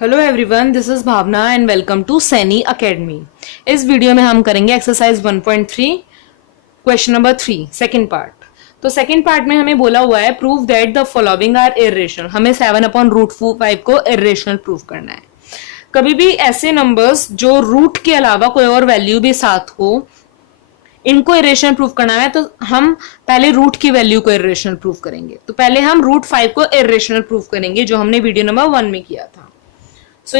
Hello everyone, this is Bhavna and welcome to Saini academy. इस video में हम करेंगे exercise 1.3 question number 3 second part. तो सेकंड पार्ट में हमें बोला हुआ है prove that the following are irrational. हमें 7/√5 को इर्रेशनल प्रूव करना है। कभी भी ऐसे नंबर्स जो रूट के अलावा कोई और वैल्यू भी साथ हो, इनको इरेशनल प्रूफ करना है तो हम पहले रूट की वैल्यू को इरेशनल प्रूफ करेंगे। तो पहले हम √5 को इरेशनल प्रूफ करेंगे जो हमने वीडियो नंबर 1 में किया था। सो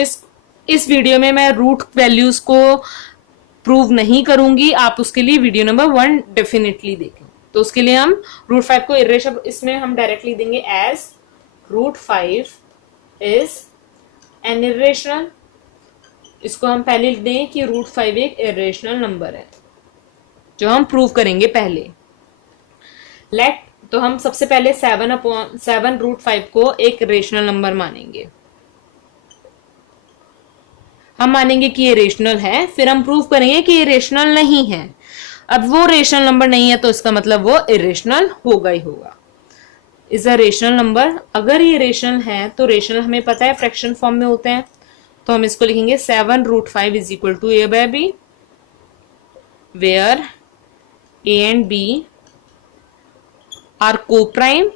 इस वीडियो में मैं रूट वैल्यूज को प्रूव नहीं करूंगी, आप उसके लिए वीडियो नंबर 1 डेफिनेटली देखें। तो उसके लिए हम √5 को इरेशनल, इसमें हम डायरेक्टली देंगे एज √5 इज एन इरेशनल। इसको हम पहले लिख दें कि √5 एक इरेशनल नंबर है जो हम प्रूव करेंगे पहले। लेट, तो हम सबसे पहले 7/7 को एक रेशनल नंबर मानेंगे। हम मानेंगे कि ये रेशनल है, फिर हम प्रूव करेंगे कि ये रेशनल नहीं है। अब वो रेशनल नंबर नहीं है तो इसका मतलब वो इरेशनल होगा ही होगा। Is a rational number. अगर ये रेशनल है तो रेशनल हमें पता है फ्रैक्शन फॉर्म में होते हैं, तो हम इसको लिखेंगे 7√5 is equal to a by b, where a and b are coprime.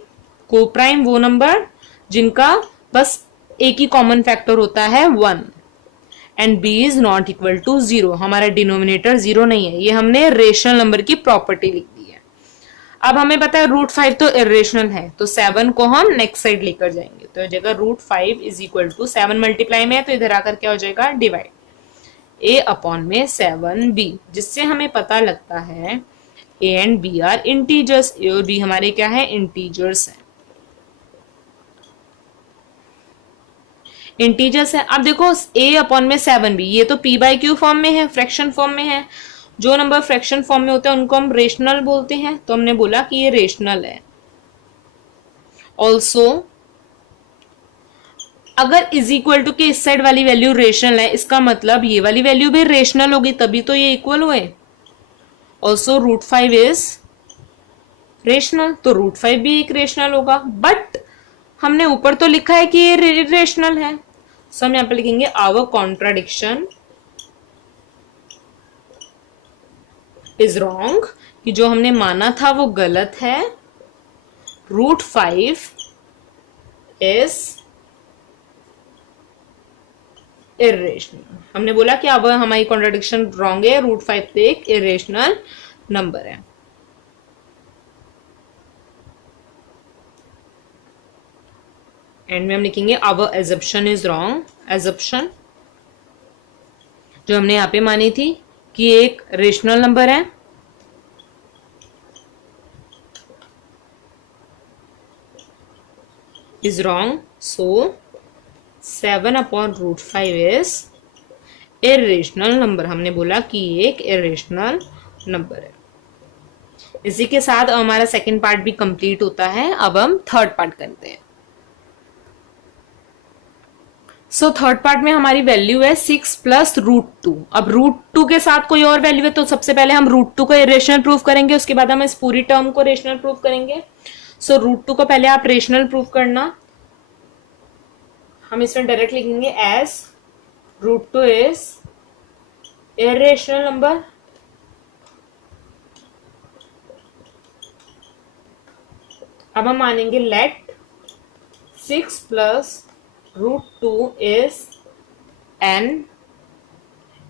Coprime वो नंबर जिनका बस एक ही कॉमन फैक्टर होता है 1, and b is not equal to 0। हमारा डिनोमिनेटर 0 नहीं है। ये हमने रेशनल नंबर की प्रॉपर्टी लिख दी है। अब हमें पता है √5 तो इरेशनल है, तो 7 को हम नेक्स्ट साइड लेकर जाएंगे। तो जगह √5 इज इक्वल टू 7 मल्टीप्लाई में है तो इधर आकर क्या हो जाएगा, डिवाइड a अपॉन में 7b, जिससे हमें पता लगता है a and b are integers. a और b हमारे क्या है, इंटीजर्स हैं। इंटीजर्स है। अब देखो a अपॉन में 7b, ये तो p/q फॉर्म में है, फ्रैक्शन फॉर्म में है। जो नंबर फ्रैक्शन फॉर्म में होते हैं उनको हम रेशनल बोलते हैं, तो हमने बोला कि ये रेशनल है। ऑल्सो अगर इज इक्वल टू के इस साइड वाली वैल्यू रेशनल है, इसका मतलब ये वाली वैल्यू भी रेशनल होगी, तभी तो ये इक्वल हुए। ऑल्सो √5 इज रेशनल, तो √5 भी एक रेशनल होगा। बट हमने ऊपर तो लिखा है कि ये रेशनल है, सो हम यहां पे लिखेंगे आवर कॉन्ट्राडिक्शन इज रॉन्ग, कि जो हमने माना था वो गलत है। √5 इज इरेशनल। हमने बोला कि अब हमारी कॉन्ट्राडिक्शन रॉन्ग है, √5 तो एक इरेशनल नंबर है। एंड में हम लिखेंगे our assumption is wrong. Assumption जो हमने यहां पे मानी थी कि एक रेशनल नंबर है, is wrong. So 7/√5 is irrational number. हमने बोला कि ये एक इरेशनल नंबर है। इसी के साथ हमारा सेकंड पार्ट भी कंप्लीट होता है। अब हम थर्ड पार्ट करते हैं। सो थर्ड पार्ट में हमारी वैल्यू है 6 + √2। अब √2 के साथ कोई और वैल्यू है तो सबसे पहले हम √2 को इरेशनल प्रूफ करेंगे, उसके बाद हम इस पूरी टर्म को रेशनल प्रूफ करेंगे। सो √2 को पहले आप रेशनल प्रूफ करना। हम इसमें डायरेक्ट लिखेंगे एज √2 इज इरेशनल नंबर। अब हम मानेंगे let 6 + √2 is an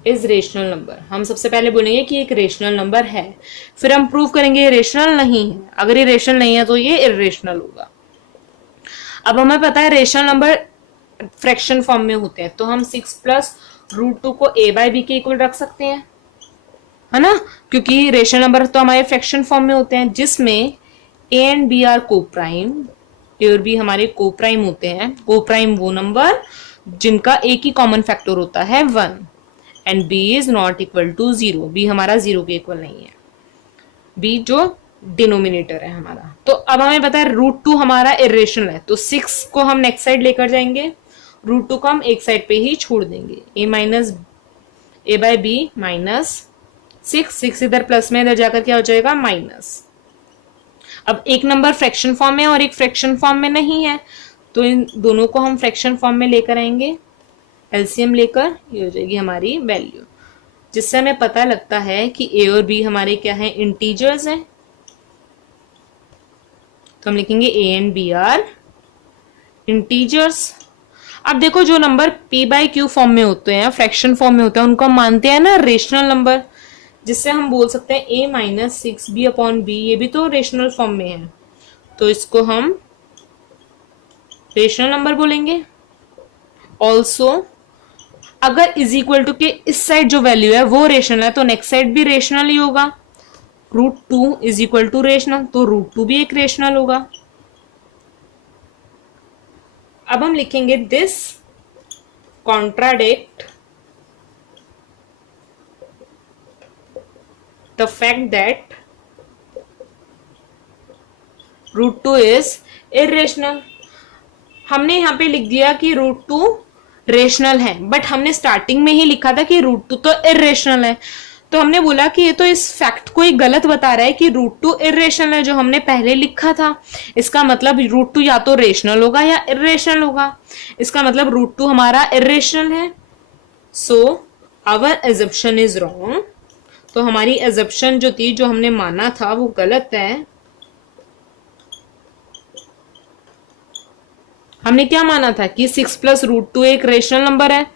is rational number. हम सबसे पहले बोलेंगे कि एक रेशनल नंबर है, फिर हम प्रूव करेंगे ये रेशनल नहीं है। अगर ये रेशनल नहीं है तो ये इरेशनल होगा। अब हमें पता है रेशनल नंबर फ्रैक्शन फॉर्म में होते हैं, तो हम 6 + √2 को a/b के इक्वल रख सकते हैं, है ना, क्योंकि रेशनल नंबर तो हमारे फ्रैक्शन फॉर्म में होते हैं जिसमें a and b are coprime. a और b हमारे कोप्राइम होते हैं। कोप्राइम वो नंबर जिनका एक ही कॉमन फैक्टर होता है 1, and b is not equal to 0। b हमारा 0 के इक्वल नहीं है, b जो डिनोमिनेटर है हमारा। तो अब हमें पता है √2 हमारा इरेशनल है, तो 6 को हम नेक्स्ट साइड लेकर जाएंगे, √2 को हम एक साइड पे ही छोड़ देंगे। a/b -6 इधर प्लस में, इधर जाकर क्या हो जाएगा, माइनस। अब एक नंबर फ्रैक्शन फॉर्म में और एक फ्रैक्शन फॉर्म में नहीं है, तो इन दोनों को हम फ्रैक्शन फॉर्म में लेकर आएंगे। एलसीएम लेकर ये हो जाएगी हमारी वैल्यू, जिससे हमें पता लगता है कि ए और बी हमारे क्या है, इंटीजर्स हैं। तो हम लिखेंगे A and B are integers. अब देखो जो number p by Q form में होते हैं, फ्रैक्शन फॉर्म में होता है, उनको हम मानते हैं ना रेशनल नंबर, जिससे हम बोल सकते हैं a minus six B upon B, ये भी तो रेशनल फॉर्म में है, तो इसको हम रेशनल नंबर बोलेंगे। ऑल्सो अगर इज इक्वल टू के इस साइड जो वैल्यू है वो रेशनल है, तो नेक्स्ट साइड भी रेशनल ही होगा। Root two is equal to rational, तो रूट टू भी एक रेशनल होगा। अब हम लिखेंगे this contradict the fact that root two is irrational. हमने यहां पे लिख दिया कि रूट टू रेशनल है, बट हमने स्टार्टिंग में ही लिखा था कि रूट टू तो इरेशनल है, तो हमने बोला कि ये तो इस फैक्ट को ही गलत बता रहा है कि रूट टू इरेशनल है जो हमने पहले लिखा था। इसका मतलब रूट टू या तो रेशनल होगा या इरेशनल होगा। इसका मतलब रूट टू हमारा इरेशनल है, so our assumption is wrong. तो हमारी एजम्पशन जो थी, जो हमने माना था, वो गलत है। हमने क्या माना था कि 6 प्लस रूट टू एक रेशनल नंबर है,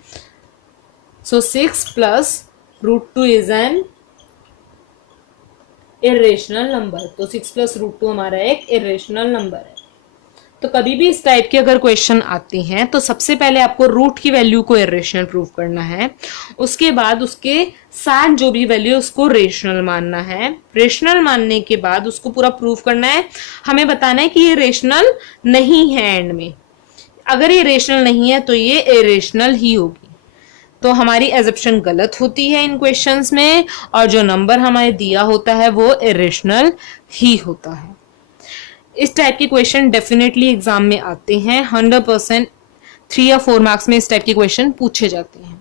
so 6 plus root two is an irrational number. तो 6 प्लस रूट टू हमारा एक इरेशनल नंबर है। तो कभी भी इस टाइप के अगर क्वेश्चन आते हैं तो सबसे पहले आपको रूट की वैल्यू को इरेशनल प्रूव करना है, उसके बाद उसके साथ जो भी वैल्यू है उसको रेशनल मानना है। रेशनल मानने के बाद उसको पूरा प्रूव करना है, हमें बताना है कि ये रेशनल नहीं है एंड में। अगर ये रेशनल नहीं है तो ये इरेशनल ही होगी। तो हमारी एजम्पशन गलत होती है इन क्वेश्चंस में, और जो नंबर हमें दिया होता है वो इरेशनल ही होता है। इस टाइप के क्वेश्चन डेफिनेटली एग्जाम में आते हैं, 100% 3 या 4 मार्क्स में इस टाइप के क्वेश्चन पूछे जाते हैं।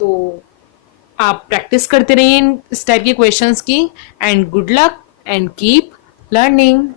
तो आप प्रैक्टिस करते रहिए इस टाइप के क्वेश्चंस की, and good luck and keep learning.